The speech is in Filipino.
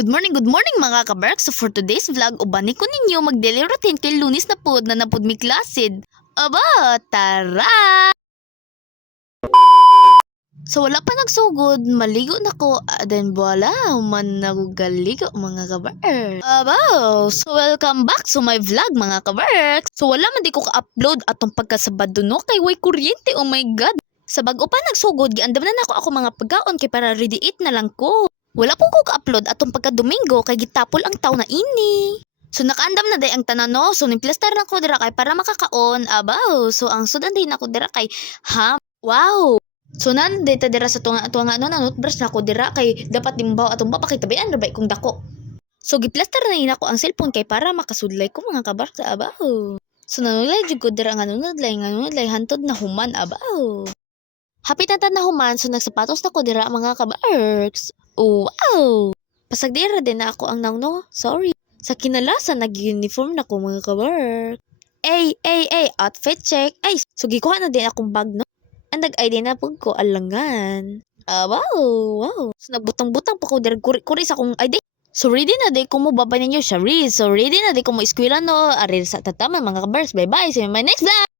Good morning mga kabark. So for today's vlog, ubani ko ninyo mag-daily routine kay Lunis na pod na napod mi klasid. Aba, tara! So wala pa nagsugod, maligo na ko, then voila, man nagugaligo mga kabark. Aba, so welcome back to my vlog mga kabark. So wala man di ko ka-upload atong pagkasabado no kay way kuryente, oh my god. Sa bago pa nagsugod, giandam na nako ako mga pagkaon kay para ready eat na lang ko. Wala pong ko ka-upload atong pagka-Domingo kay gitapol ang taw na ini. So nakaandam na day ang tanan no. So nimplaster na ko dira kay para makakaon. Abaw. So ang sudan din ako dira kay ham. Wow. So nan data dira sa tunga no nanot brush na ko dira kay dapat dimbaw atong papakitabian ra bay kung dako. So giplaster na ina ko ang cellphone kay para makasudlay ko mga kabark sa abaw. So nanulay jud ko dira nga nunudlay hantod na human abaw. Hapit na human so nagsapatos na ko dira mga kabarks. Oh, wow! Pasagdira din na ako ang no. Sorry. Sa kinalasan, nag-uniform na ko mga kabark. Ay, outfit check. Ay, sugi ko na din akong bag, no? Ang nag-ID na po ko, alangan. Wow. So, nagbutang-butang pa ko, kuri sa akong ID. So, ready na din kung mo baba ninyo siya, So, ready na din kung mo eskwela, no? Ari sa tataman, mga kabarks. Bye-bye. See you in my next vlog!